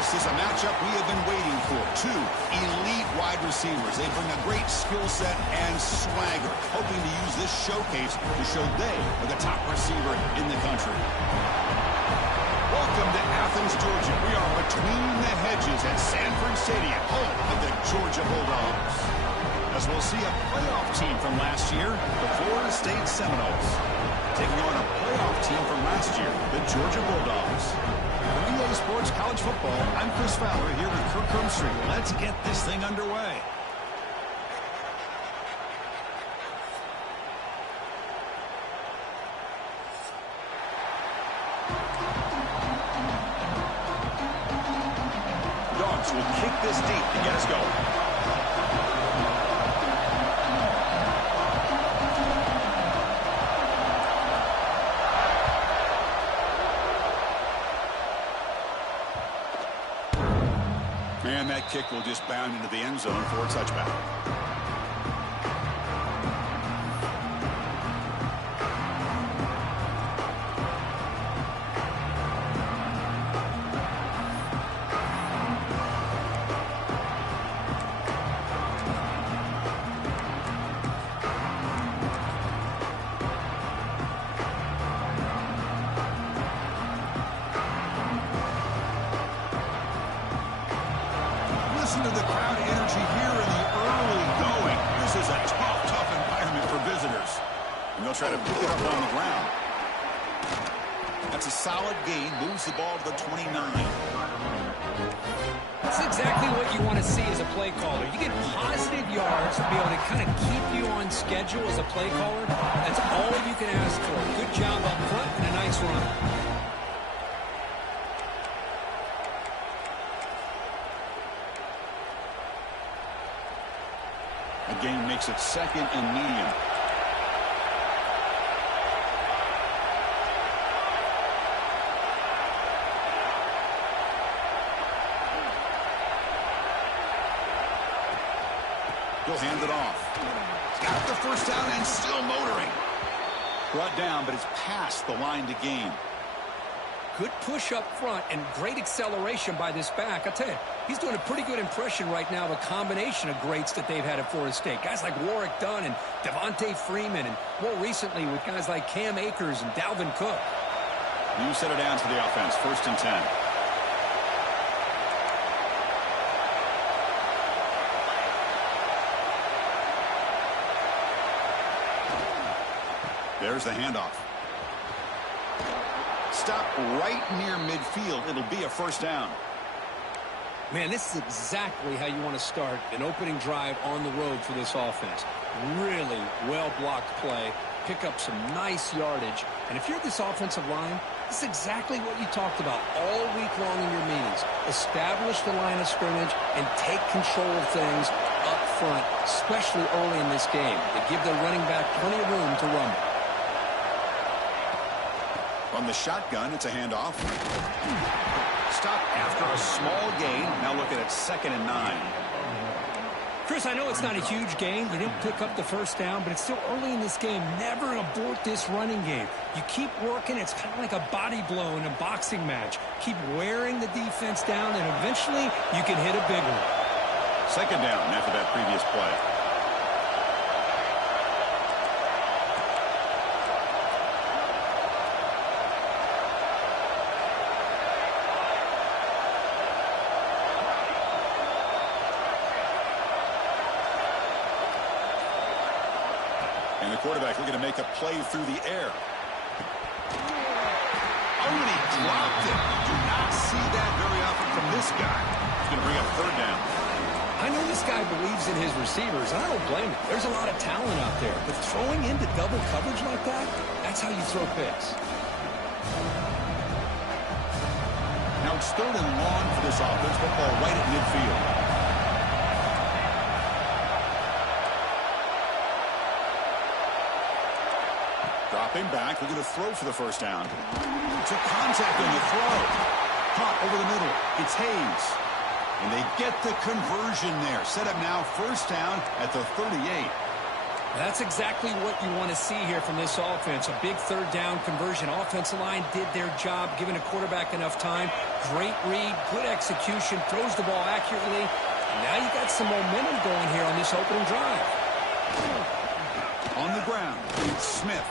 This is a matchup we have been waiting for. Two elite wide receivers. They bring a great skill set and swagger, hoping to use this showcase to show they are the top receiver in the country. Welcome to Athens, Georgia. We are between the hedges at Sanford Stadium, home of the Georgia Bulldogs. As we'll see a playoff team from last year, the Florida State Seminoles, taking on a playoff team from last year, the Georgia Bulldogs. For EA Sports College Football, I'm Chris Fowler here with Kirk Herbstreit. Let's get this thing underway. Dogs will kick this deep to get us going. And that kick will just bound into the end zone for a touchback. Listen to the crowd energy here in the early going. This is a tough environment for visitors. And they'll try to pick it up on the ground. That's a solid gain. Moves the ball to the 29. That's exactly what you want to see as a play caller. You get positive yards to be able to kind of keep you on schedule as a play caller. That's all you can ask for. Good job up front and a nice run. The game makes it second and medium. He'll hand it off. He's got the first down and still motoring. Brought down, but it's past the line to gain. Good push up front and great acceleration by this back. I tell you, he's doing a pretty good impression right now of a combination of greats that they've had at Florida State. Guys like Warwick Dunn and Devontae Freeman, and more recently with guys like Cam Akers and Dalvin Cook. You set it down to the offense, 1st and 10. There's the handoff. Stop right near midfield. It'll be a first down. Man, this is exactly how you want to start an opening drive on the road for this offense. Really well-blocked play. Pick up some nice yardage. And if you're this offensive line, this is exactly what you talked about all week long in your meetings. Establish the line of scrimmage and take control of things up front, especially early in this game. They give their running back plenty of room to run. On the shotgun, it's a handoff. Stop after a small gain. Now looking at 2nd and 9. Chris, I know it's not a huge gain. You didn't pick up the first down, but it's still early in this game. Never abort this running game. You keep working. It's kind of like a body blow in a boxing match. Keep wearing the defense down, and eventually you can hit a big one. 2nd down after that previous play. And the quarterback looking to make a play through the air. Oh, and he dropped it. Do not see that very often from this guy. He's going to bring up 3rd down. I know this guy believes in his receivers, and I don't blame him. There's a lot of talent out there. But throwing into double coverage like that, that's how you throw picks. Now it's 3rd and long for this offense. Football right at midfield. Dropping back, looking to throw for the first down. Took contact on the throw. Caught over the middle. It's Hayes. And they get the conversion there. Set up now 1st down at the 38. That's exactly what you want to see here from this offense. A big third down conversion. Offensive line did their job, giving a quarterback enough time. Great read, good execution, throws the ball accurately. And now you got some momentum going here on this opening drive. On the ground, Smith.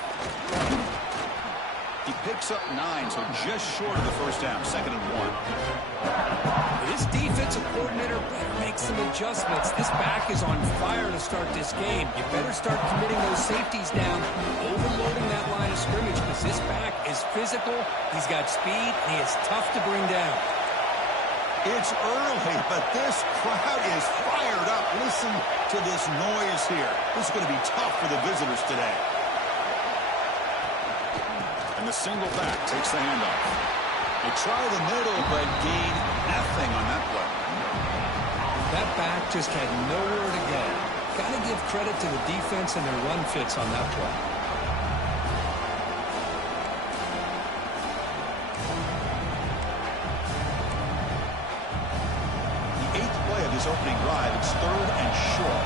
He picks up 9, so just short of the first down, 2nd and 1. This defensive coordinator better make some adjustments. This back is on fire to start this game. You better start committing those safeties down, overloading that line of scrimmage, because this back is physical, he's got speed, and he is tough to bring down. It's early, but this crowd is fired up. Listen to this noise here. This is going to be tough for the visitors today. And the single back takes the handoff. They try the middle, but gain nothing on that play. That back just had nowhere to go. Got to give credit to the defense and their run fits on that play. The 8th play of this opening drive, it's 3rd and short.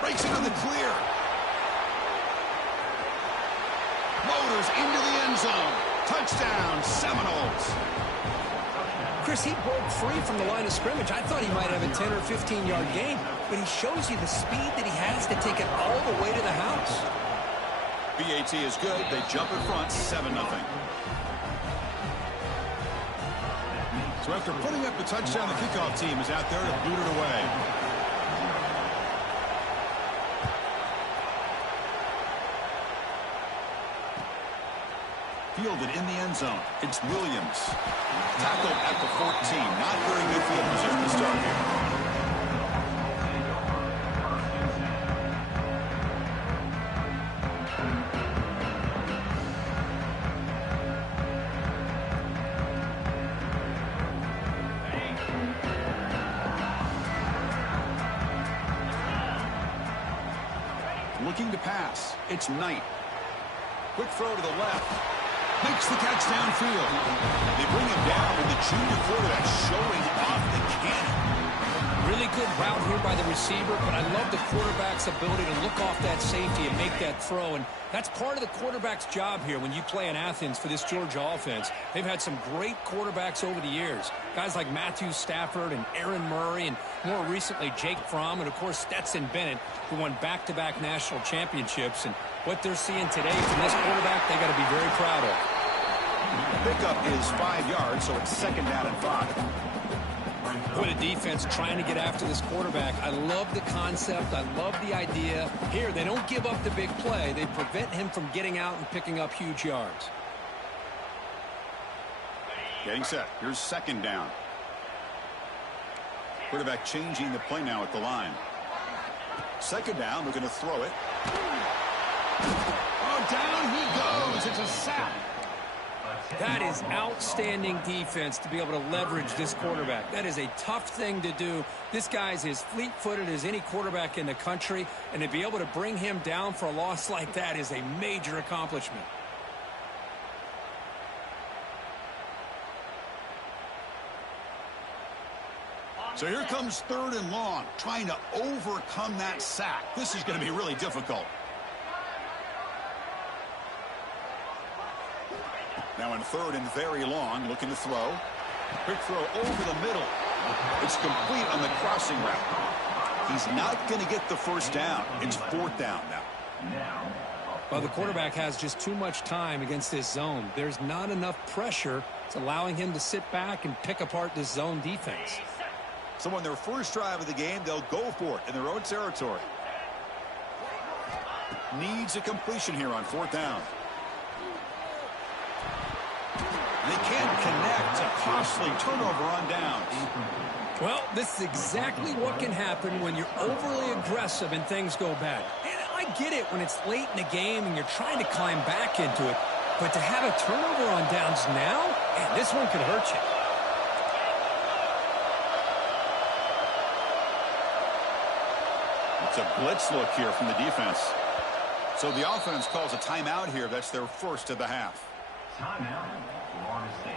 Breaks into the clear. Motors into the end zone. Touchdown, Seminoles. Chris, he broke free from the line of scrimmage. I thought he might have a 10 or 15-yard gain, but he shows you the speed that he has to take it all the way to the house. BAT is good. They jump in front, 7-0. So after putting up the touchdown, the kickoff team is out there to boot it away. Fielded in the end zone. It's Williams. Tackled at the 14. Not very good field position to start here. Looking to pass. It's Knight. Quick throw to the left. Makes the catch downfield. They bring him down, and the junior quarterback showing off the cannon. Really good route here by the receiver, but I love the quarterback's ability to look off that safety and make that throw. And that's part of the quarterback's job here when you play in Athens for this Georgia offense. They've had some great quarterbacks over the years. Guys like Matthew Stafford and Aaron Murray, and more recently Jake Fromm, and of course Stetson Bennett, who won back-to-back national championships. And what they're seeing today from this quarterback, they got to be very proud of. The pickup is 5 yards, so it's 2nd down and 5. Boy, the defense trying to get after this quarterback. I love the concept. I love the idea. Here, they don't give up the big play. They prevent him from getting out and picking up huge yards. Getting set. Here's 2nd down. Quarterback changing the play now at the line. 2nd down, looking to throw it. Oh, down he goes. It's a sack. That is outstanding defense to be able to leverage this quarterback. That is a tough thing to do. This guy's as fleet-footed as any quarterback in the country, and to be able to bring him down for a loss like that is a major accomplishment. So here comes 3rd and long, trying to overcome that sack. This is going to be really difficult. Now in 3rd and very long, looking to throw. Quick throw over the middle. It's complete on the crossing route. He's not going to get the first down. It's 4th down now. Well, the quarterback has just too much time against this zone. There's not enough pressure. It's allowing him to sit back and pick apart this zone defense. So on their first drive of the game, they'll go for it in their own territory. Needs a completion here on 4th down. They can't connect. A costly turnover on downs. Well, this is exactly what can happen when you're overly aggressive and things go bad. And I get it when it's late in the game and you're trying to climb back into it. But to have a turnover on downs now, man, this one could hurt you. It's a blitz look here from the defense. So the offense calls a timeout here. That's their first of the half. Timeout, Florida State.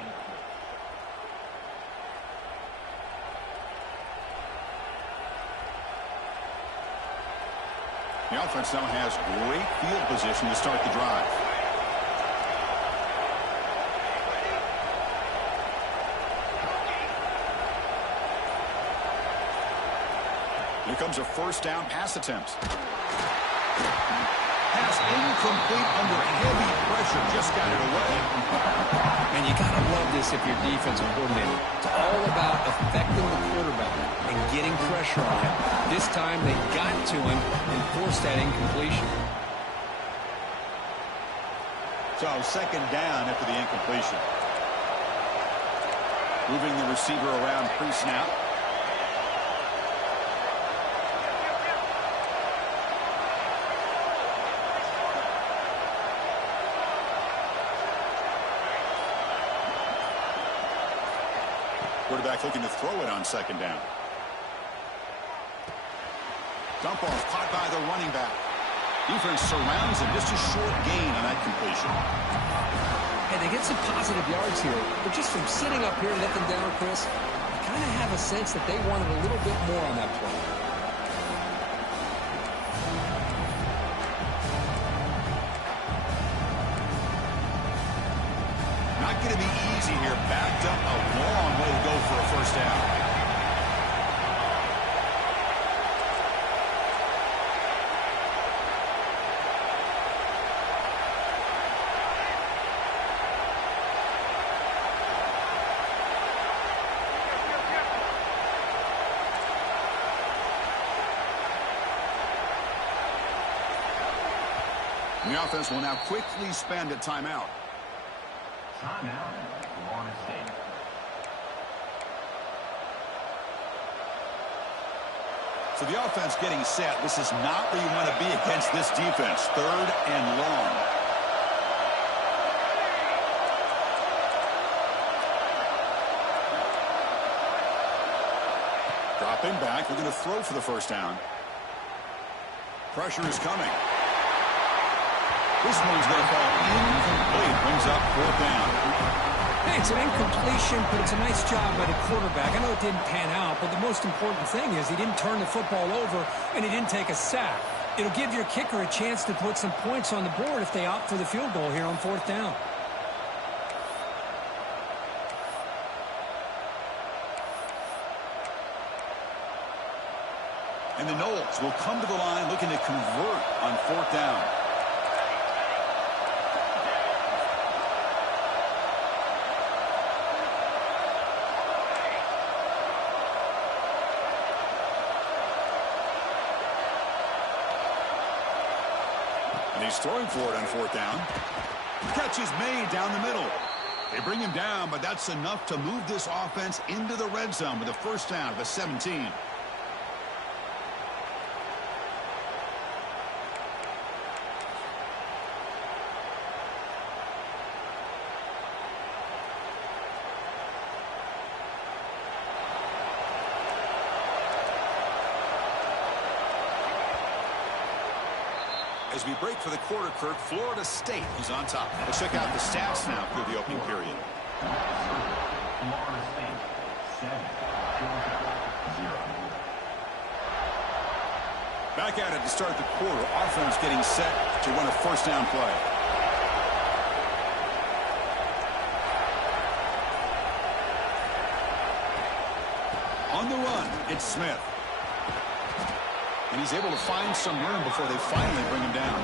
The offense now has great field position to start the drive. Here comes a first down pass attempt. Pass incomplete under heavy pressure. Just got it away. And you got to love this if you're defensive coordinator. It's all about affecting the quarterback and getting pressure on him. This time they got to him and forced that incompletion. So second down after the incompletion. Moving the receiver around pre-snap. Quarterback looking to throw it on second down. Dump off caught by the running back. Defense surrounds him. Just a short gain on that completion. Hey, they get some positive yards here, but just from sitting up here and let them down, Chris, I kind of have a sense that they wanted a little bit more on that play. Not going to be easy here. Backed up a long way to go for a first down. The offense will now quickly spend a timeout. Timeout, Florida State. So the offense getting set. This is not where you want to be against this defense. Third and long. Dropping back. We're going to throw for the first down. Pressure is coming. This one's going to fall incomplete. Brings up fourth down. Hey, it's an incompletion, but it's a nice job by the quarterback. I know it didn't pan out, but the most important thing is he didn't turn the football over and he didn't take a sack. It'll give your kicker a chance to put some points on the board if they opt for the field goal here on fourth down. And the Knowles will come to the line looking to convert on fourth down. And he's throwing for it on fourth down. Catch is made down the middle. They bring him down, but that's enough to move this offense into the red zone with a first down of the 17. As we break for the quarter, Kirk, Florida State is on top. Let's check out the stats now through the opening period. Florida State, 7, Georgia, 0. Back at it to start the quarter. Offense getting set to run a first down play. On the run, it's Smith. And he's able to find some room before they finally bring him down.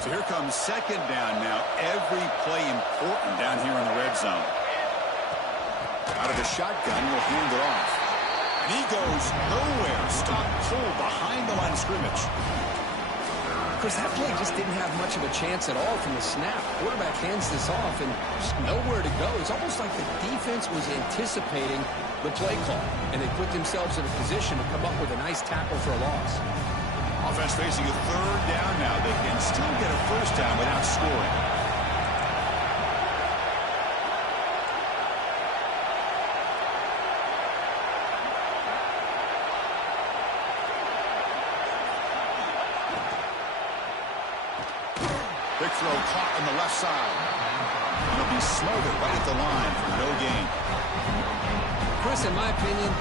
So here comes second down now. Every play important down here in the red zone. Out of the shotgun, will hand it off. And he goes nowhere. Stop cold behind the line of scrimmage. Chris, that play just didn't have much of a chance at all from the snap. Quarterback hands this off and just nowhere to go. It's almost like the defense was anticipating the play call, and they put themselves in a position to come up with a nice tackle for a loss. Offense facing a third down now. They can still get a first down without scoring. Big throw caught on the left side. It'll be smothered right at the line for no gain. Chris, in my opinion,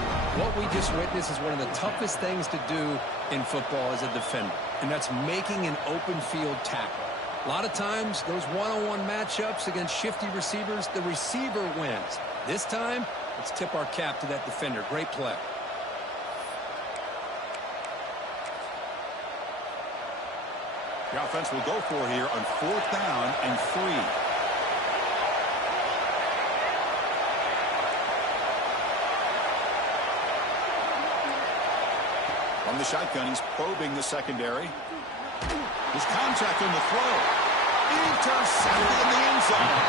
what we just witnessed is one of the toughest things to do in football as a defender, and that's making an open field tackle. A lot of times, those one-on-one matchups against shifty receivers, the receiver wins. This time, let's tip our cap to that defender. Great play. The offense will go for here on 4th down and 3. From the shotgun, he's probing the secondary. His contact on the throw. Intercepted in the end zone.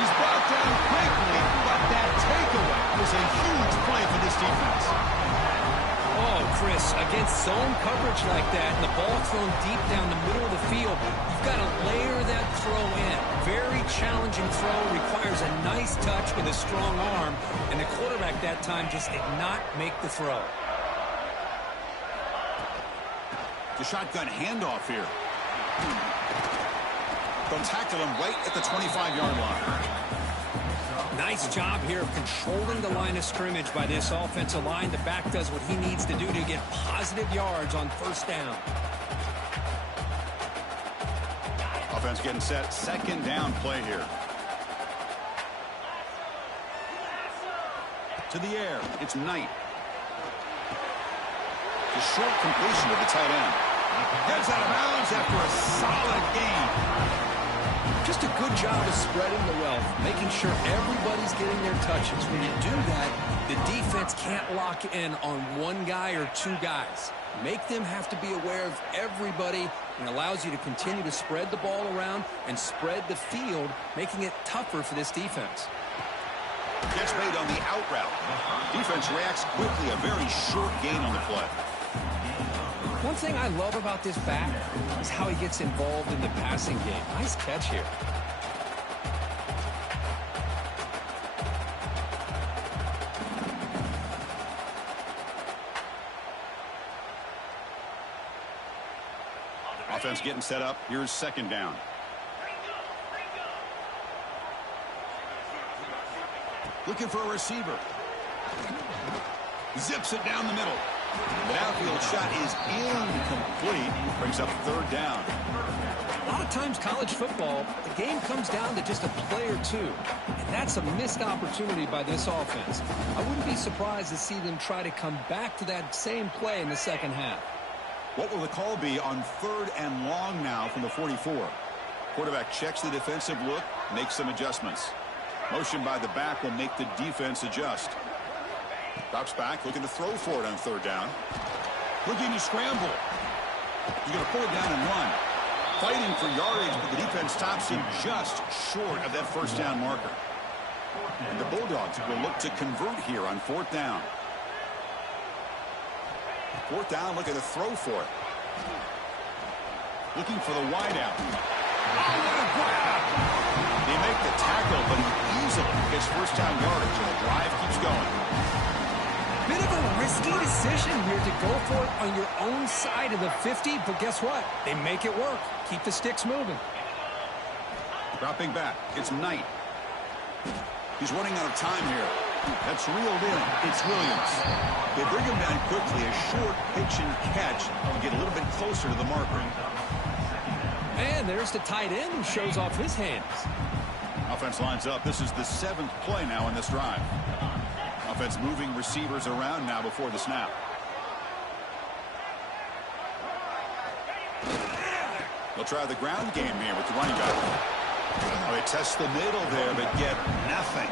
He's brought down quickly, but that takeaway was a huge play for this defense. Oh, Chris, against zone coverage like that, and the ball thrown deep down the middle of the field, you've got to layer that throw in. Very challenging throw, requires a nice touch with a strong arm, and the quarterback that time just did not make the throw. The shotgun handoff here. They'll tackle him right at the 25-yard line. Nice job here of controlling the line of scrimmage by this offensive line. The back does what he needs to do to get positive yards on 1st down. Offense getting set. 2nd down play here. To the air. It's Knight. The short completion to the tight end. Gets out of bounds after a solid gain. Just a good job of spreading the wealth, making sure everybody's getting their touches. When you do that, the defense can't lock in on one guy or two guys. Make them have to be aware of everybody, and allows you to continue to spread the ball around and spread the field, making it tougher for this defense. Gets made on the out route. Defense reacts quickly. A very short gain on the play. One thing I love about this back is how he gets involved in the passing game. Nice catch here. Offense getting set up. Here's 2nd down. Looking for a receiver. Zips it down the middle. The downfield shot is incomplete. Brings up 3rd down. A lot of times college football, the game comes down to just a play or two. And that's a missed opportunity by this offense. I wouldn't be surprised to see them try to come back to that same play in the 2nd half. What will the call be on 3rd and long now from the 44? Quarterback checks the defensive look, makes some adjustments. Motion by the back will make the defense adjust. Drops back, looking to throw for it on 3rd down. Looking to scramble. He's going to pull it down and run. Fighting for yardage, but the defense stops him just short of that 1st down marker. And the Bulldogs will look to convert here on 4th down. 4th down, looking to throw for it. Looking for the wideout. Oh, what a grab! They make the tackle, but he easily gets 1st down yardage, and the drive keeps going. Bit of a risky decision here to go for it on your own side of the 50, but guess what? They make it work. Keep the sticks moving. Dropping back, it's Knight. He's running out of time here. That's reeled in. It's Williams. They bring him down quickly. A short pitch and catch to get a little bit closer to the marker. And there's the tight end who shows off his hands. Offense lines up. This is the 7th play now in this drive. Offense moving receivers around now before the snap. They'll try the ground game here with the running back. Oh, they test the middle there, but get nothing.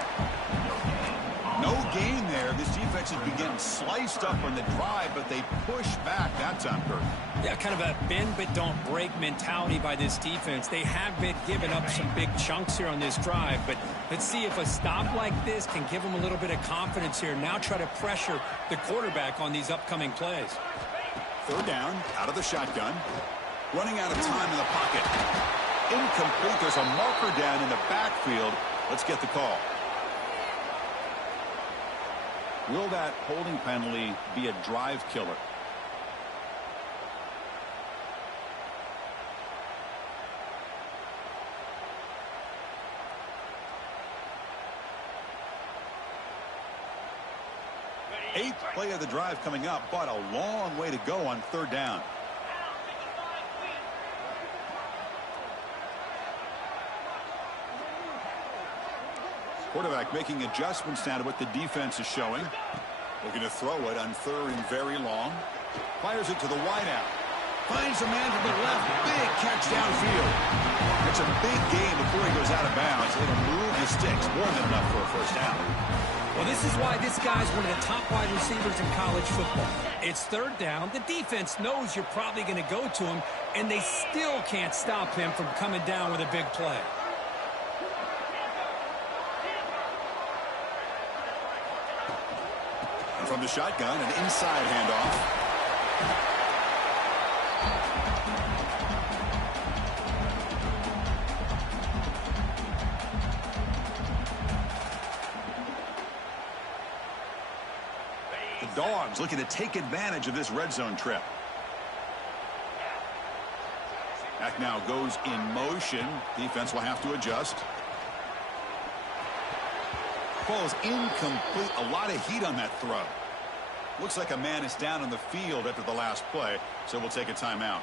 No gain there. This defense has been getting sliced up on the drive, but they push back that time, Kirk. Yeah, kind of a bend but don't break mentality by this defense. They have been giving up some big chunks here on this drive, but let's see if a stop like this can give them a little bit of confidence here. Now try to pressure the quarterback on these upcoming plays. 3rd down, out of the shotgun. Running out of time in the pocket. Incomplete. There's a marker down in the backfield. Let's get the call. Will that holding penalty be a drive killer? Eighth play of the drive coming up, but a long way to go on third down. Quarterback making adjustments now to what the defense is showing. Looking to throw it on third and very long. Fires it to the wideout. Finds a man to the left. Big catch downfield. It's a big gain before he goes out of bounds. It'll move the sticks. More than enough for a first down. Well, this is why this guy's one of the top wide receivers in college football. It's third down. The defense knows you're probably going to go to him, and they still can't stop him from coming down with a big play. From the shotgun, an inside handoff. The Dogs looking to take advantage of this red zone trip. Back now goes in motion. Defense will have to adjust. Ball is incomplete. A lot of heat on that throw. Looks like a man is down on the field after the last play, so we'll take a timeout.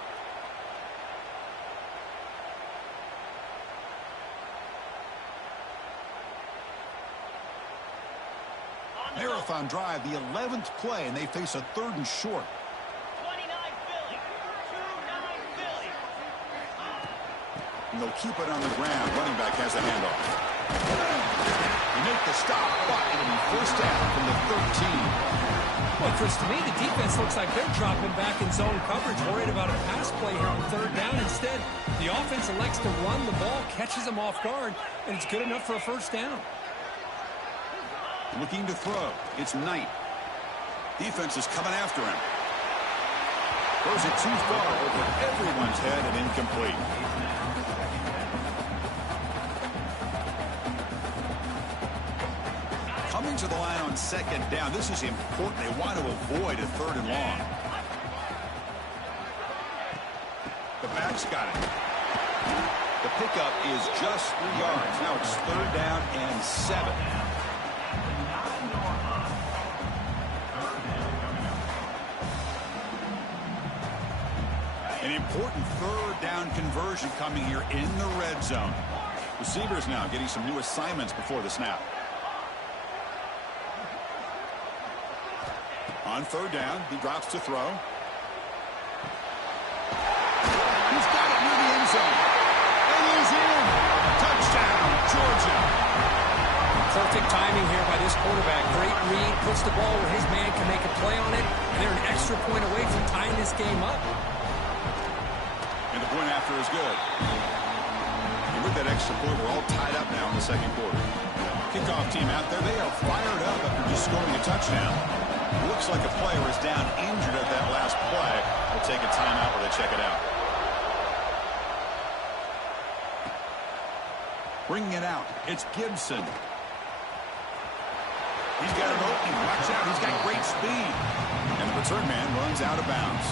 Marathon drive, the 11th play, and they face a third and short. 29 Philly. 29 Philly. And they'll keep it on the ground. Running back has the handoff. They make the stop, but it'll be first down from the 13. Well, Chris, to me, the defense looks like they're dropping back in zone coverage, worried about a pass play here on third down. Instead, the offense elects to run the ball, catches them off guard, and it's good enough for a first down. Looking to throw. It's Knight. Defense is coming after him. Throws it too far over everyone's head and incomplete. Coming to the line on second down. This is important. They want to avoid a third and long. The back's got it. The pickup is just 3 yards. Now it's third down and 7. An important third down conversion coming here in the red zone. Receivers now getting some new assignments before the snap. On third down, he drops to throw. He's got it near the end zone. And he's in. Touchdown, Georgia. Perfect timing here by this quarterback. Great read, puts the ball where his man can make a play on it, and they're an extra point away from tying this game up. And the point after is good. And with that extra point, we're all tied up now in the second quarter. Kickoff team out there, they are fired up after just scoring a touchdown. Looks like a player is down injured at that last play. We'll take a timeout where they check it out. Bringing it out, it's Gibson. He's got an opening. Watch out, he's got great speed. And the return man runs out of bounds.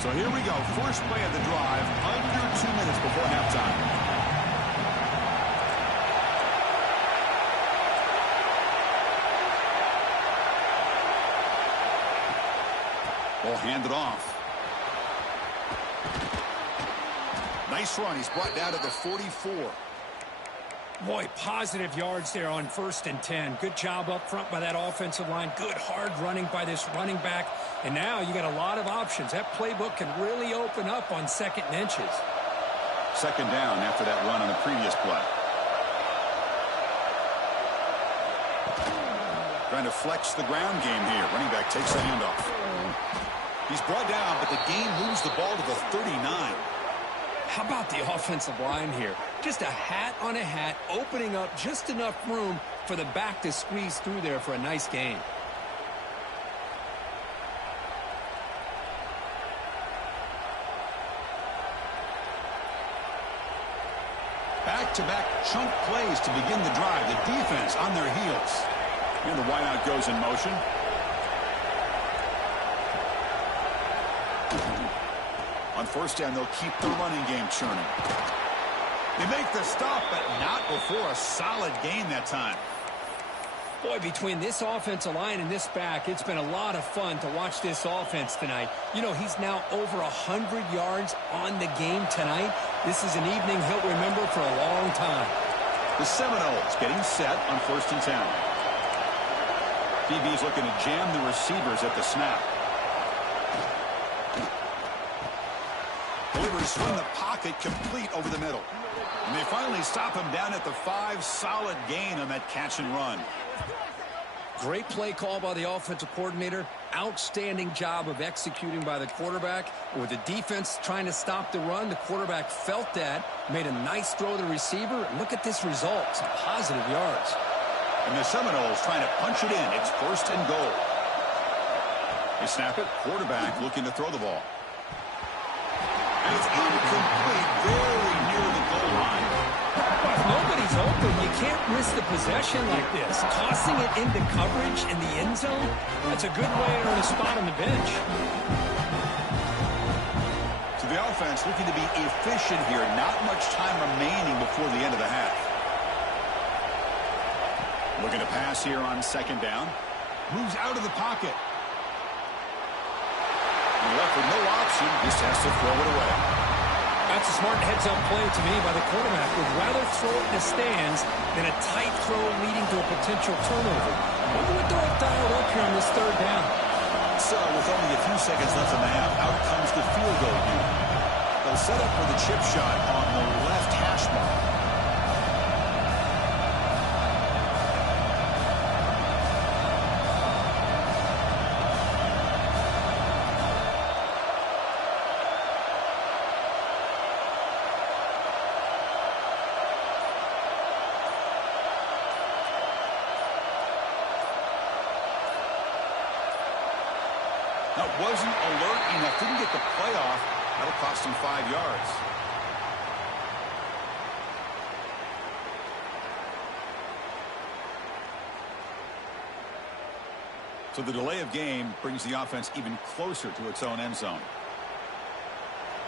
So here we go. First play of the drive, under 2 minutes before halftime. Ball handed off. Nice run. He's brought down to the 44. Boy, positive yards there on 1st and 10. Good job up front by that offensive line. Good hard running by this running back. And now you got a lot of options. That playbook can really open up on 2nd and inches. Second down after that run on the previous play. Trying to flex the ground game here. Running back takes the handoff. He's brought down, but the game moves the ball to the 39. How about the offensive line here? Just a hat on a hat, opening up just enough room for the back to squeeze through there for a nice gain. Back-to-back chunk plays to begin the drive. The defense on their heels. And the wideout goes in motion. On first down, they'll keep the running game churning. They make the stop, but not before a solid gain that time. Boy, between this offensive line and this back, it's been a lot of fun to watch this offense tonight. You know, he's now over 100 yards on the game tonight. This is an evening he'll remember for a long time. The Seminoles getting set on 1st and 10. DB's looking to jam the receivers at the snap. Delivers from the pocket, complete over the middle. And they finally stop him down at the 5. Solid gain on that catch and run. Great play call by the offensive coordinator. Outstanding job of executing by the quarterback. With the defense trying to stop the run, the quarterback felt that, made a nice throw to the receiver. And look at this result. Some positive yards. And the Seminoles trying to punch it in. It's 1st and goal. They snap it. Quarterback looking to throw the ball. And it's incomplete, very near the goal line. If nobody's open, you can't risk the possession like this. Tossing it into coverage in the end zone, that's a good way to earn a spot on the bench. So the offense looking to be efficient here. Not much time remaining before the end of the half. Looking to pass here on 2nd down. Moves out of the pocket. And left with no option, just has to throw it away. That's a smart heads-up play to me by the quarterback. Would rather throw it in the stands than a tight throw leading to a potential turnover. Wonder what they'll have dialed up here on this 3rd down. So with only a few seconds left in the half, out comes the field goal unit. They'll set up for the chip shot on the left hash mark. Wasn't alert enough, didn't get the play off. That'll cost him 5 yards. So the delay of game brings the offense even closer to its own end zone.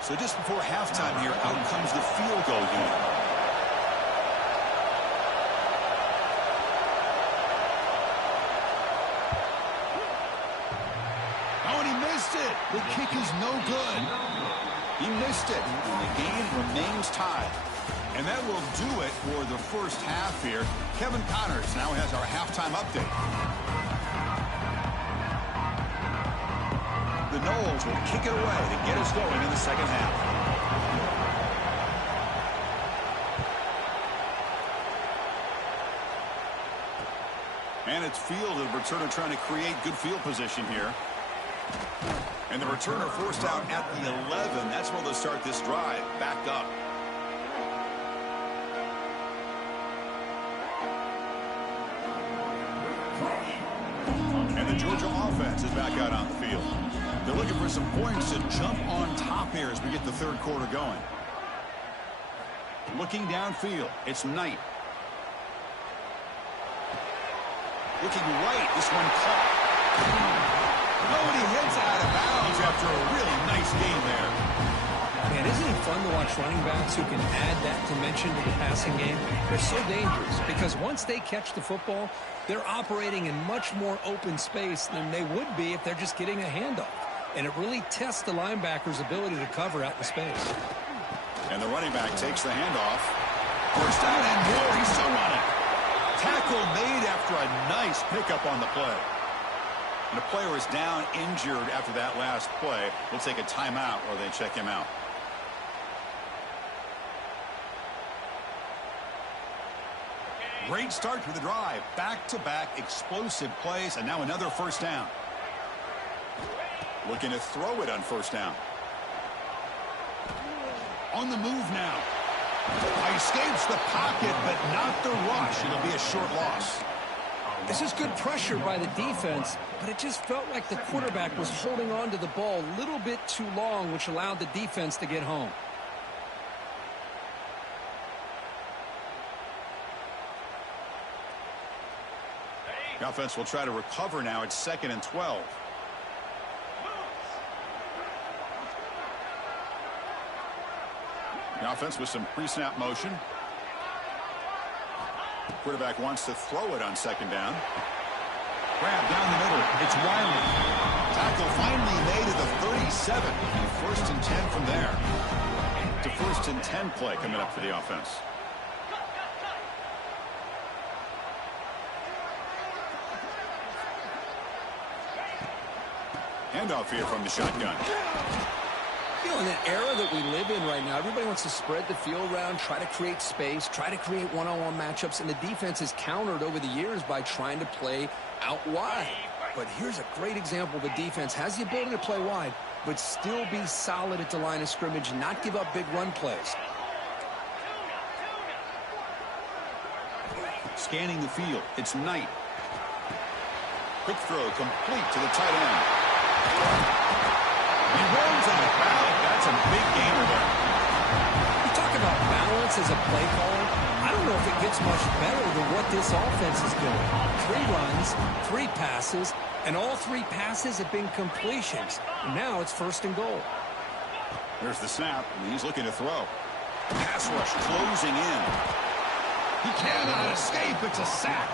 So just before halftime here, out comes the field goal unit. The kick is no good. He missed it, and the game remains tied. And that will do it for the first half here. Kevin Connors now has our halftime update. The Noles will kick it away to get us going in the 2nd half. And it's fielded. Returner trying to create good field position here. And the returner forced out at the 11. That's where they'll start this drive. Back up. And the Georgia offense is back out on the field. They're looking for some points to jump on top here as we get the 3rd quarter going. Looking downfield, it's Knight. Looking right, this one caught. Nobody hits out of bounds after a really nice game there. Man, isn't it fun to watch running backs who can add that dimension to the passing game? They're so dangerous because once they catch the football, they're operating in much more open space than they would be if they're just getting a handoff. And it really tests the linebacker's ability to cover out in space. And the running back takes the handoff. First down and more. He's still running. Tackle made after a nice pickup on the play. And the player is down injured after that last play. We'll take a timeout while they check him out. Great start to the drive. Back-to-back explosive plays, and now another first down. Looking to throw it on first down. On the move now. Escapes the pocket, but not the rush. It'll be a short loss. This is good pressure by the defense, but it just felt like the quarterback was holding on to the ball a little bit too long, which allowed the defense to get home. The offense will try to recover now. It's 2nd and 12. The offense with some pre-snap motion. Quarterback wants to throw it on 2nd down. Grab down the middle. It's Wiley. Tackle finally made at the 37. 1st and 10 from there. It's a 1st and 10 play coming up for the offense. Handoff here from the shotgun. You know, in that era that we live in right now, everybody wants to spread the field around, try to create space, try to create one-on-one matchups, and the defense has countered over the years by trying to play out wide. But here's a great example. The defense has the ability to play wide, but still be solid at the line of scrimmage and not give up big run plays. Scanning the field. It's Knight. Quick throw complete to the tight end. He runs on it. Wow, that's a big gainer there. You talk about balance as a play caller. I don't know if it gets much better than what this offense is doing. 3 runs, 3 passes, and all 3 passes have been completions. And now it's 1st and goal. There's the snap, and he's looking to throw. Pass rush closing in. He cannot escape. It's a sack.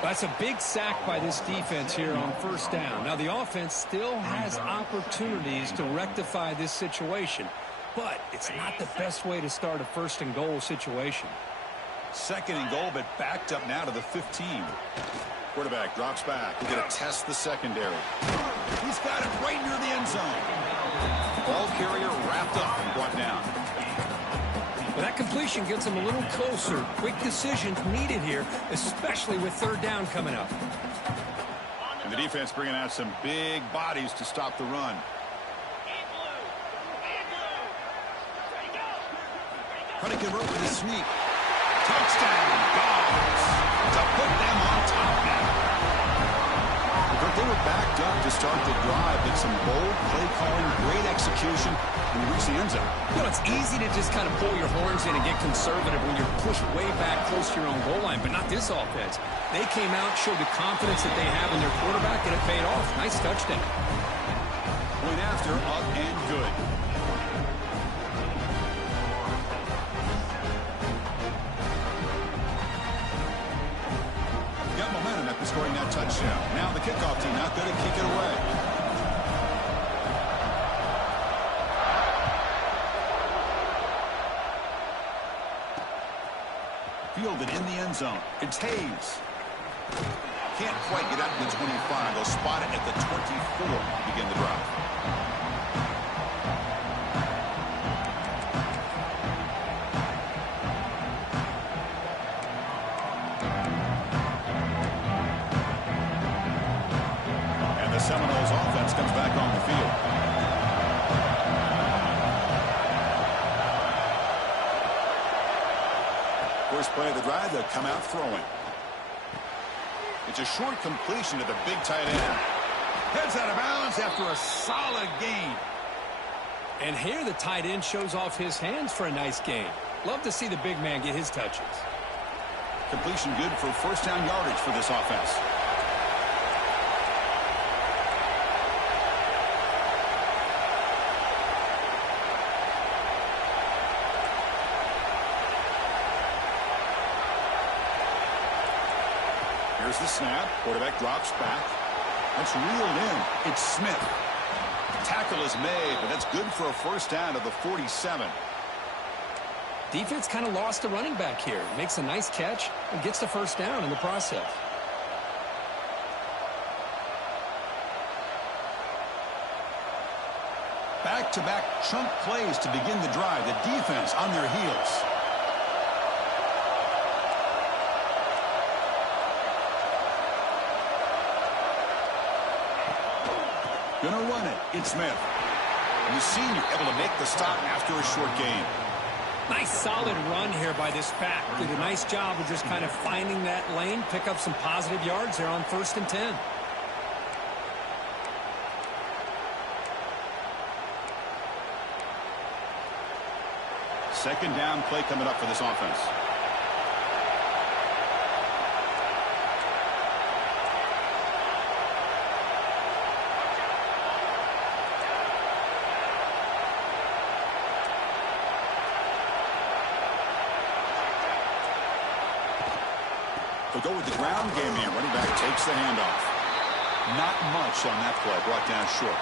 That's a big sack by this defense here on 1st down. Now, the offense still has opportunities to rectify this situation, but it's not the best way to start a 1st and goal situation. 2nd and goal, but backed up now to the 15. Quarterback drops back. We're going to test the secondary. He's got it right near the end zone. Ball carrier wrapped up and brought down. Well, that completion gets him a little closer. Quick decisions needed here, especially with 3rd down coming up. And the defense bringing out some big bodies to stop the run. Trying to convert with a sneak. Touchdown, Dogs, to put them on top now. But they were backed up to start the drive, but some bold play calling, great execution, and reach the end zone. You know, it's easy to just kind of pull your horns in and get conservative when you're pushed way back close to your own goal line, but not this offense. They came out, showed the confidence that they have in their quarterback, and it paid off. Nice touchdown. Point after, up and good. Got momentum after scoring that touchdown. Now the kickoff team out there to kick it away. Fielded in the end zone. It's Hayes. Can't quite get out to the 25. They'll spot it at the 24 to begin the drive. And the Seminoles offense comes back on the field. First play of the drive, they'll come out throwing. It's a short completion to the big tight end. Heads out of bounds after a solid gain. And here the tight end shows off his hands for a nice gain. Love to see the big man get his touches. Completion good for 1st down yardage for this offense. Here's the snap. Quarterback drops back. That's reeled in. It's Smith. Tackle is made, but that's good for a 1st down to the 47. Defense kind of lost the running back here. Makes a nice catch and gets the 1st down in the process. Back-to-back chunk plays to begin the drive. The defense on their heels. Gonna run it. It's Smith. And the senior able to make the stop after a short gain. Nice solid run here by this back. Did a nice job of just kind of finding that lane, pick up some positive yards there on 1st and 10. Second down play coming up for this offense. They'll go with the ground game here. Running back takes the handoff. Not much on that play. Brought down short.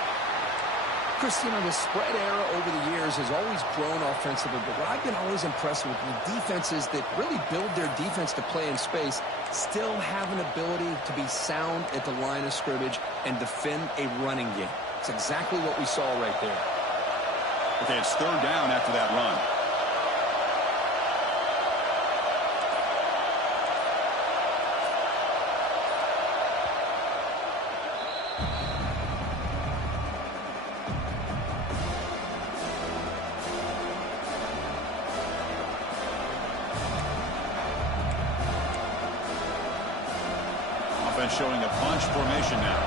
Chris, you know, the spread era over the years has always grown offensively, but what I've been always impressed with the defenses that really build their defense to play in space still have an ability to be sound at the line of scrimmage and defend a running game. It's exactly what we saw right there. Okay, it's third down after that run. Showing a bunch formation now.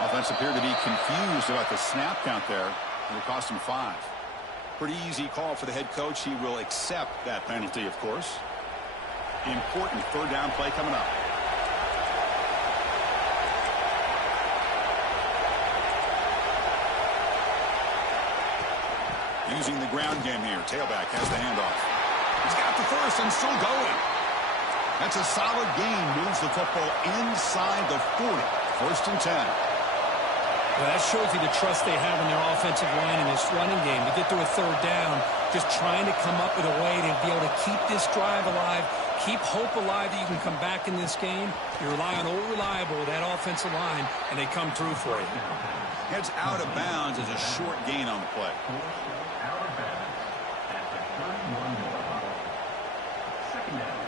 Offense appeared to be confused about the snap count there, and it cost him 5. Pretty easy call for the head coach. He will accept that penalty, of course. Important third down play coming up. Using the ground game here. Tailback has the handoff. He's got the first and still going. That's a solid gain. Moves the football inside the 40. 1st and 10. Well, that shows you the trust they have in their offensive line in this running game. To get to a third down, just trying to come up with a way to be able to keep this drive alive, keep hope alive that you can come back in this game. You rely on old reliable, that offensive line, and they come through for you. Heads out of bounds as a short gain on the play. Out of bounds at the 31-yard line. Second down.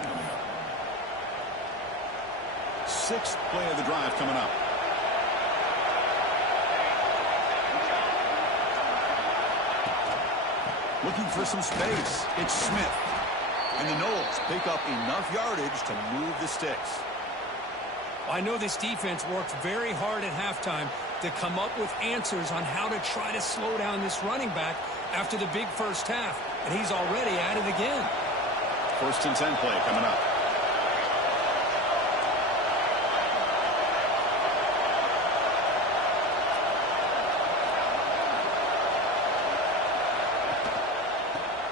6th play of the drive coming up. Looking for some space. It's Smith. And the Noles pick up enough yardage to move the sticks. I know this defense worked very hard at halftime to come up with answers on how to try to slow down this running back after the big first half. And he's already at it again. 1st and 10 play coming up.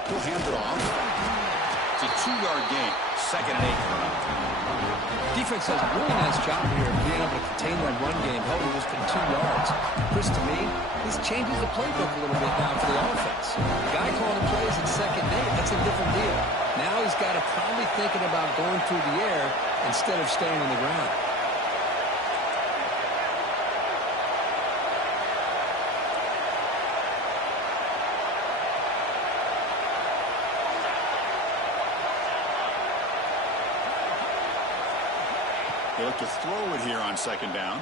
He'll hand it off. It's a 2-yard gain. 2nd and 8. Defense does a really nice job here of being able to contain that run game, held it just for 2 yards. Chris, to me, this changes the playbook a little bit now for the offense. The guy calling plays at 2nd and 8, that's a different deal. Now he's got to probably thinking about going through the air instead of staying on the ground. They look to throw it here on 2nd down.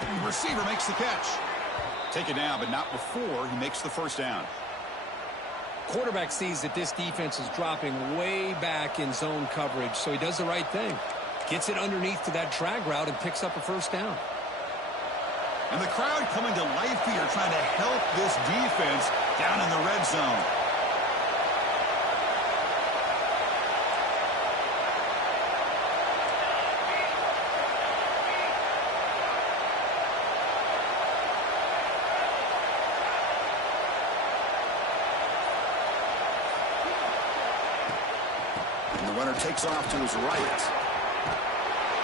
The receiver makes the catch. Take it down, but not before he makes the 1st down. Quarterback sees that this defense is dropping way back in zone coverage, so he does the right thing. Gets it underneath to that drag route and picks up a 1st down. And the crowd coming to life here, trying to help this defense down in the red zone. Takes off to his right.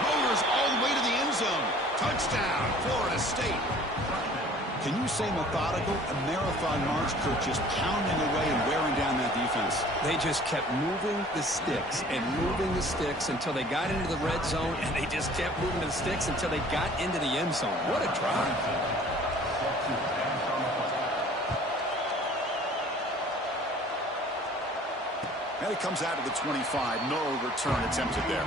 Motors all the way to the end zone. Touchdown, Florida State. Can you say methodical? A marathon march, Kurt, just pounding away and wearing down that defense. They just kept moving the sticks and moving the sticks until they got into the red zone, and they just kept moving the sticks until they got into the end zone. What a drive. And it comes out of the 25. No return attempted there.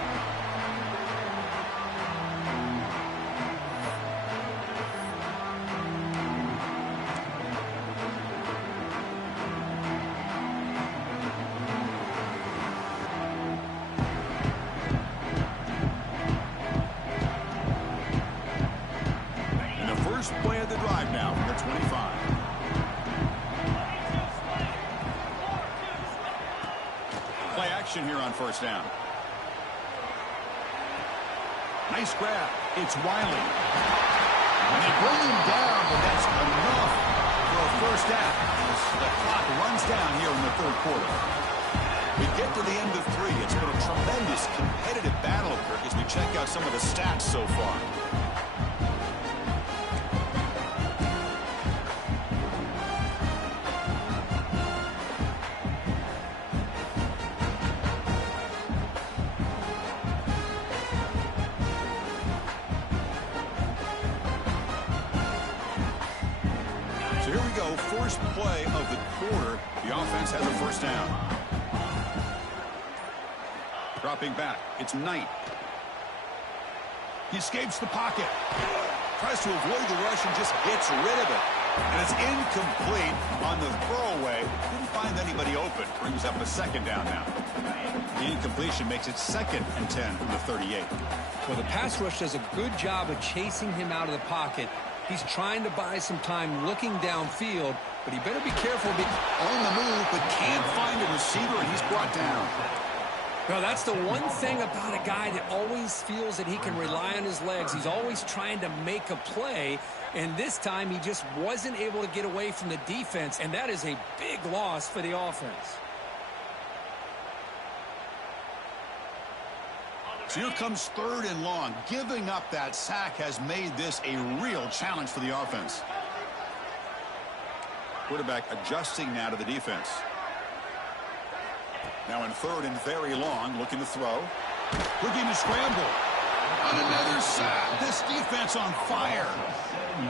Play of the drive now from the 25. Play action here on first down. Nice grab. It's Wiley. And they bring him down, but that's enough for a first down as the clock runs down here in the third quarter. We get to the end of 3. It's been a tremendous competitive battle, Kirk, as we check out some of the stats so far. Here we go, first play of the quarter. The offense has a first down. Dropping back, it's Knight. He escapes the pocket. Tries to avoid the rush and just gets rid of it. And it's incomplete on the throwaway. Didn't find anybody open. Brings up a second down now. The incompletion makes it 2nd and 10 from the 38. Well, the pass rush does a good job of chasing him out of the pocket. He's trying to buy some time looking downfield, but he better be careful. On the move, but can't find a receiver, and he's brought down. Well, that's the one thing about a guy that always feels that he can rely on his legs. He's always trying to make a play, and this time he just wasn't able to get away from the defense, and that is a big loss for the offense. So here comes 3rd and long. Giving up that sack has made this a real challenge for the offense. Quarterback adjusting now to the defense. Now in 3rd and very long, looking to throw. Looking to scramble. On another sack. This defense on fire.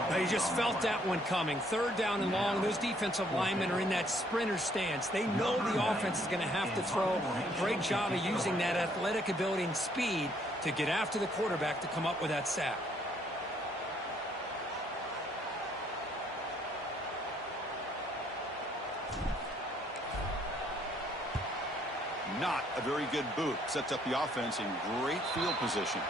Now you just felt that one coming. 3rd down and long. Those defensive linemen are in that sprinter stance. They know the offense is going to have to throw. Great job of using that athletic ability and speed to get after the quarterback to come up with that sack. Not a very good boot. Sets up the offense in great field position.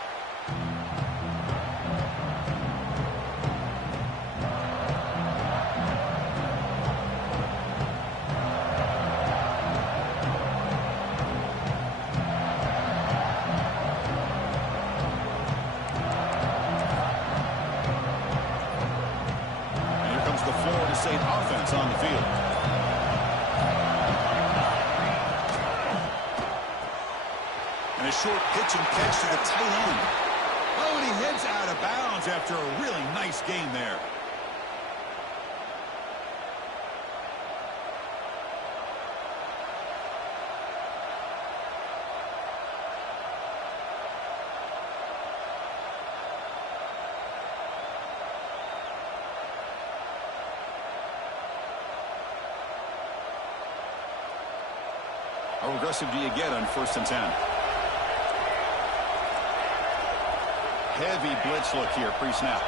And here comes the Florida State offense on the field. And a short pitch and catch to the tight end. Oh, and he heads out of bounds after a really nice game there. How aggressive do you get on 1st and 10? Heavy blitz look here pre-snap.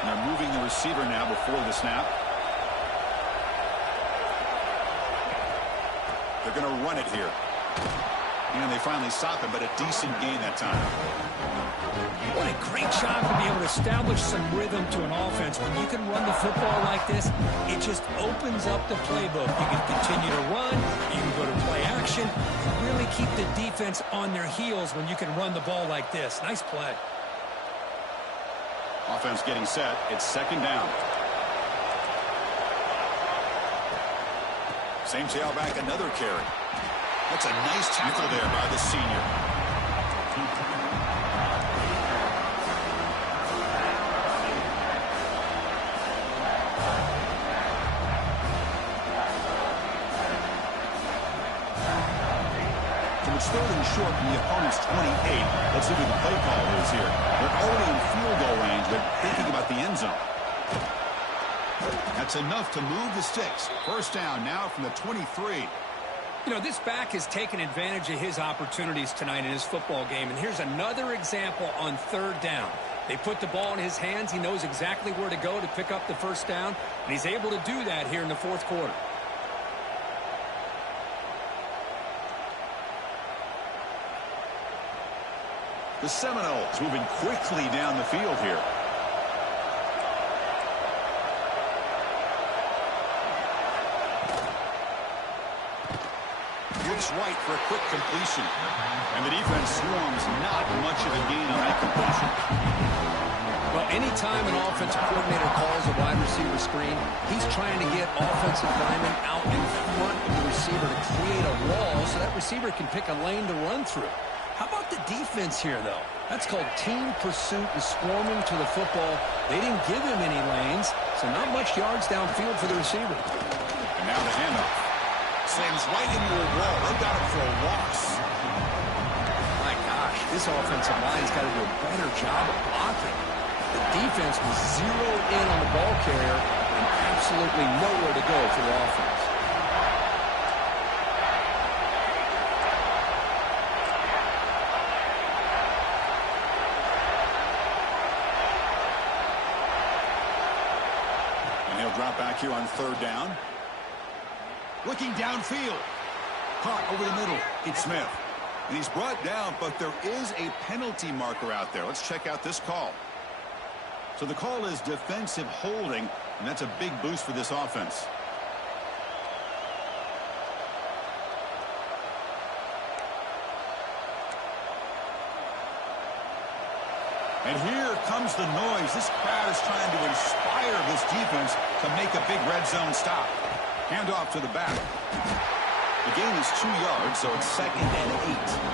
And they're moving the receiver now before the snap. They're going to run it here. And they finally stop him, but a decent gain that time. What a great job to be able to establish some rhythm to an offense. When you can run the football like this, it just opens up the playbook. You can continue to run, you can go to play action, and really keep the defense on their heels when you can run the ball like this. Nice play. Offense getting set. It's 2nd down. Same tailback, another carry. That's a nice tackle there by the senior. it's third and short from the opponent's 28. Let's see what the play call is here. They're already in field goal range, but thinking about the end zone. That's enough to move the sticks. First down now from the 23. You know, this back has taken advantage of his opportunities tonight in his football game. And here's another example on third down. They put the ball in his hands. He knows exactly where to go to pick up the first down. And he's able to do that here in the fourth quarter. The Seminoles moving quickly down the field here. Looks right for a quick completion. And the defense swarms not much of a gain on that completion. Well, anytime an offensive coordinator calls a wide receiver screen, he's trying to get offensive linemen out in front of the receiver to create a wall so that receiver can pick a lane to run through. How about the defense here, though? That's called team pursuit and swarming to the football. They didn't give him any lanes, so not much yards downfield for the receiver. And now the handoff. Slams right into a wall. They got him for a loss. My gosh, this offensive line's got to do a better job of blocking. The defense was zeroed in on the ball carrier and absolutely nowhere to go for the offense. And he'll drop back here on third down. Looking downfield. Caught over the middle. It's Smith. And he's brought down, but there is a penalty marker out there. Let's check out this call. So the call is defensive holding, and that's a big boost for this offense. And here comes the noise. This crowd is trying to inspire this defense to make a big red zone stop. Handoff to the back. The gain is 2 yards, so it's 2nd and 8.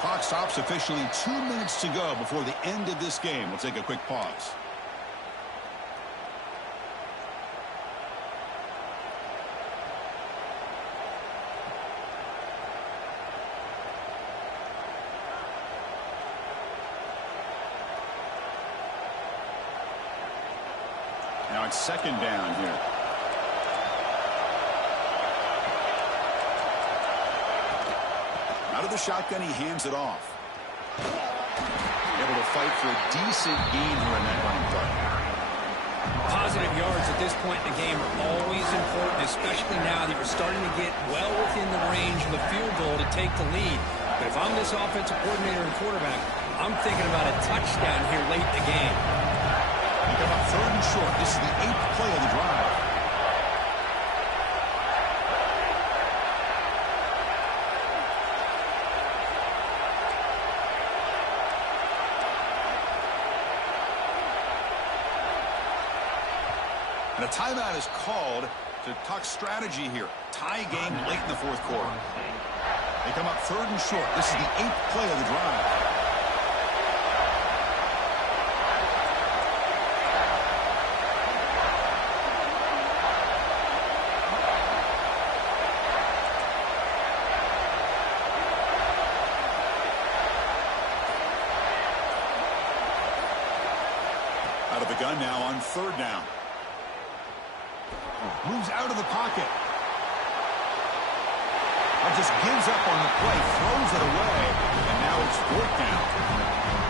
Clock stops officially 2 minutes to go before the end of this game. We'll take a quick pause. Now it's 2nd down here. Out of the shotgun, he hands it off. Able to fight for a decent gain here in that running play. Positive yards at this point in the game are always important, especially now that you're starting to get well within the range of a field goal to take the lead. But if I'm this offensive coordinator and quarterback, I'm thinking about a touchdown here late in the game. They come up 3rd and short. This is the 8th play of the drive. And a timeout is called to talk strategy here. Tie game late in the fourth quarter. They come up 3rd and short. This is the 8th play of the drive. Out of the gun now on 3rd down. Moves out of the pocket. But just gives up on the play, throws it away, and now it's 4th down.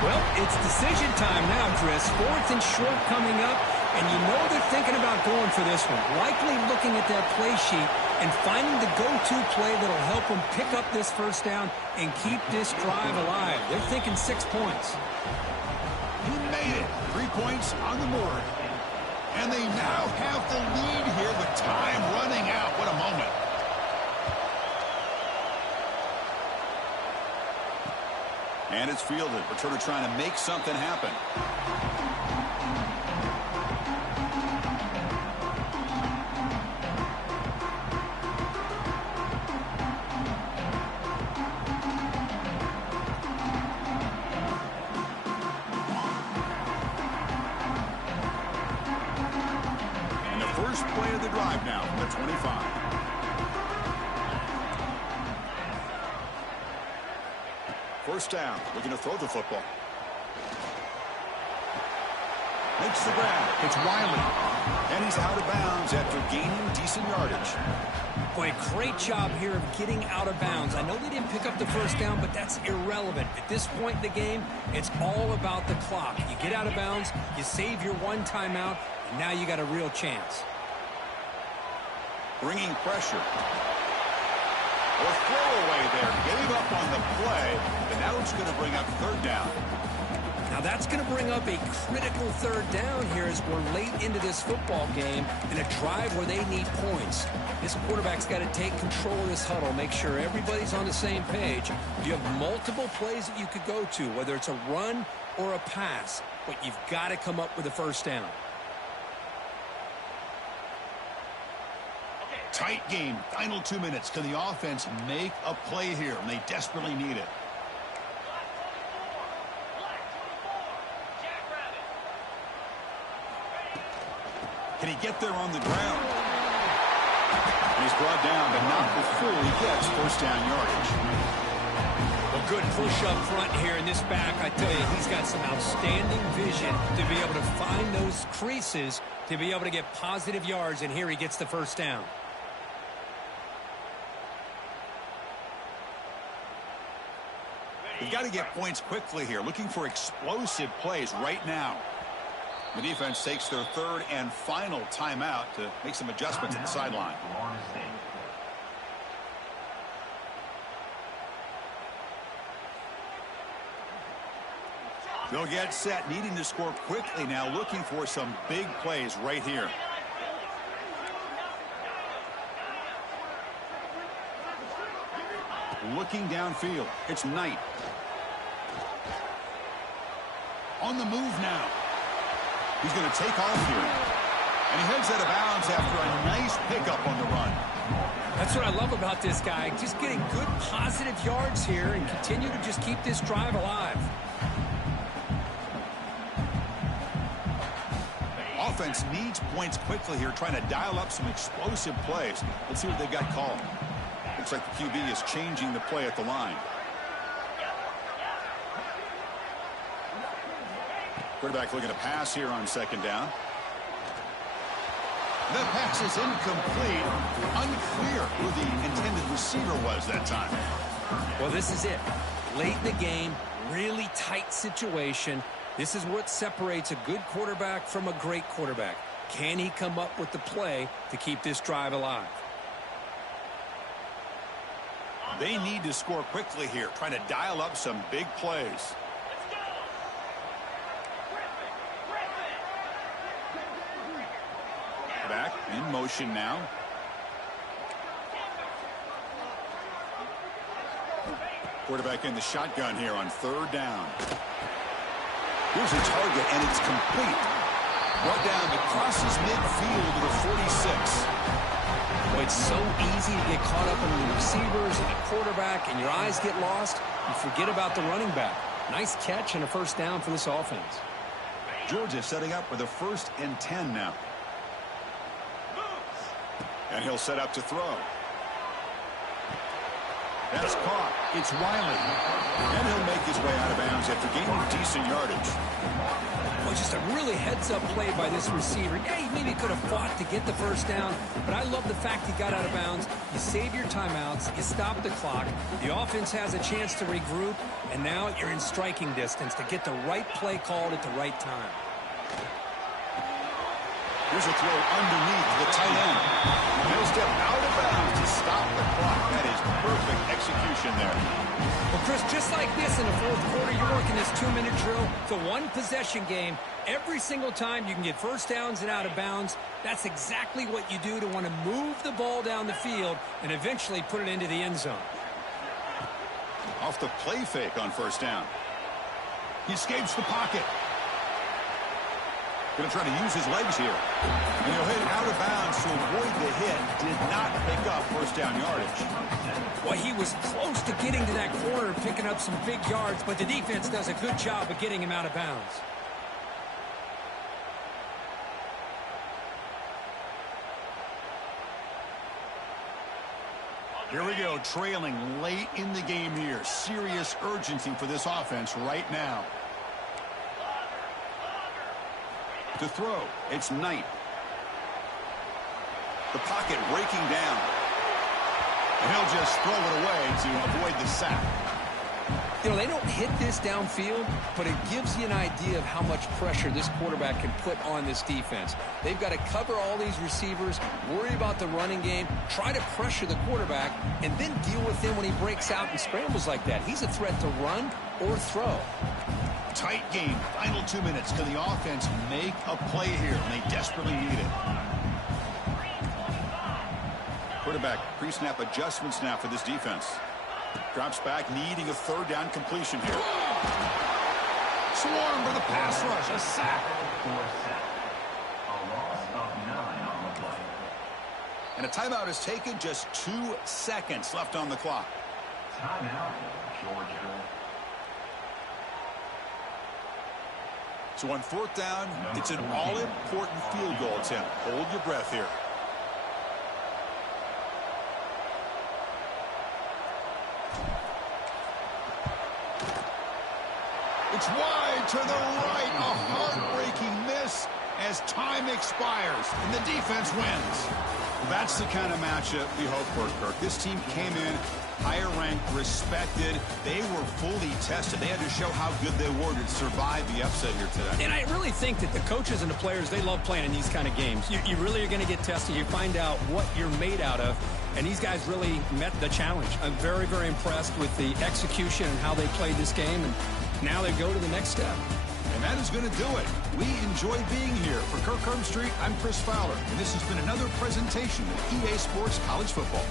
Well, it's decision time now, Chris. 4th and short coming up, and you know they're thinking about going for this one. Likely looking at their play sheet and finding the go-to play that'll help them pick up this first down and keep this drive alive. They're thinking 6 points. He made it. 3 points on the board. And they now have the lead here with time running out. What a moment. And it's fielded. Returner trying to make something happen. And the first play of the drive now from the 25. First down, looking to throw the football. Makes the grab. It's Wiley. And he's out of bounds after gaining decent yardage. Boy, great job here of getting out of bounds. I know they didn't pick up the first down, but that's irrelevant. At this point in the game, it's all about the clock. You get out of bounds, you save your one timeout, and now you got a real chance. Bringing pressure. Or throwaway there. Gave up on the play, but now it's going to bring up third down. Now that's going to bring up a critical third down here as we're late into this football game in a drive where they need points. This quarterback's got to take control of this huddle, make sure everybody's on the same page. You have multiple plays that you could go to, whether it's a run or a pass, but you've got to come up with a first down. Tight game. Final 2 minutes. Can the offense make a play here? And they desperately need it. Can he get there on the ground? And he's brought down, but not before he gets first down yardage. A good push up front here in this back. I tell you, he's got some outstanding vision to be able to find those creases to be able to get positive yards, and here he gets the first down. You've got to get points quickly here. Looking for explosive plays right now. The defense takes their third and final timeout to make some adjustments at the sideline. They'll get set, needing to score quickly now, looking for some big plays right here. Looking downfield, it's Knight. On the move now. He's going to take off here. And he heads out of bounds after a nice pickup on the run. That's what I love about this guy. Just getting good positive yards here and continue to just keep this drive alive. Offense needs points quickly here, trying to dial up some explosive plays. Let's see what they've got called. Looks like the QB is changing the play at the line. Quarterback looking to pass here on second down. The pass is incomplete. Unclear who the intended receiver was that time. Well, this is it. Late in the game, really tight situation. This is what separates a good quarterback from a great quarterback. Can he come up with the play to keep this drive alive? They need to score quickly here, trying to dial up some big plays. Back in motion now. Quarterback in the shotgun here on third down. Here's a target, and it's complete. Brought down, but crosses midfield to the 46. Well, it's so easy to get caught up in the receivers and the quarterback, and your eyes get lost. You forget about the running back. Nice catch and a first down for this offense. Georgia setting up for the 1st and 10 now. And he'll set up to throw. That's caught. It's Wiley. And he'll make his way out of bounds after gaining decent yardage. Well, just a really heads-up play by this receiver. Yeah, he maybe could have fought to get the first down, but I love the fact he got out of bounds. You save your timeouts. You stop the clock. The offense has a chance to regroup, and now you're in striking distance to get the right play called at the right time. Here's a throw underneath the tight end. He'll step out of bounds to to stop the clock. That is perfect execution there. Well, Chris, just like this in the fourth quarter, you're working this 2-minute drill. It's a one-possession game. Every single time you can get first downs and out of bounds, that's exactly what you do to want to move the ball down the field and eventually put it into the end zone. Off the play fake on first down. He escapes the pocket. Going to try to use his legs here. And he'll hit out of bounds to avoid the hit. Did not pick up first down yardage. Well, he was close to getting to that corner and picking up some big yards, but the defense does a good job of getting him out of bounds. Here we go, trailing late in the game here. Serious urgency for this offense right now. To throw, it's Knight. The pocket breaking down. And he'll just throw it away to avoid the sack. You know, they don't hit this downfield, but it gives you an idea of how much pressure this quarterback can put on this defense. They've got to cover all these receivers, worry about the running game, try to pressure the quarterback, and then deal with him when he breaks out and scrambles like that. He's a threat to run or throw. Tight game. Final 2 minutes. Can the offense make a play here? And they desperately need it. Quarterback pre-snap adjustments now for this defense. Drops back, needing a third down completion here. Swarm for the pass rush. A sack. A loss of 9 on the play. And a timeout is taken. Just 2 seconds left on the clock. Timeout, Georgia. So on fourth down, it's an all-important field goal attempt. Hold your breath here. It's wide to the right. A heartbreaking miss as time expires and the defense wins. That's the kind of matchup we hope for, Kirk. This team came in higher ranked, respected. They were fully tested. They had to show how good they were to survive the upset here today. And I really think that the coaches and the players, they love playing in these kind of games. You really are going to get tested. You find out what you're made out of. And these guys really met the challenge. I'm very, very impressed with the execution and how they played this game. And now they go to the next step. And that is going to do it. We enjoy being here. For Kirk Herbstreit, I'm Chris Fowler. And this has been another presentation of EA Sports College Football.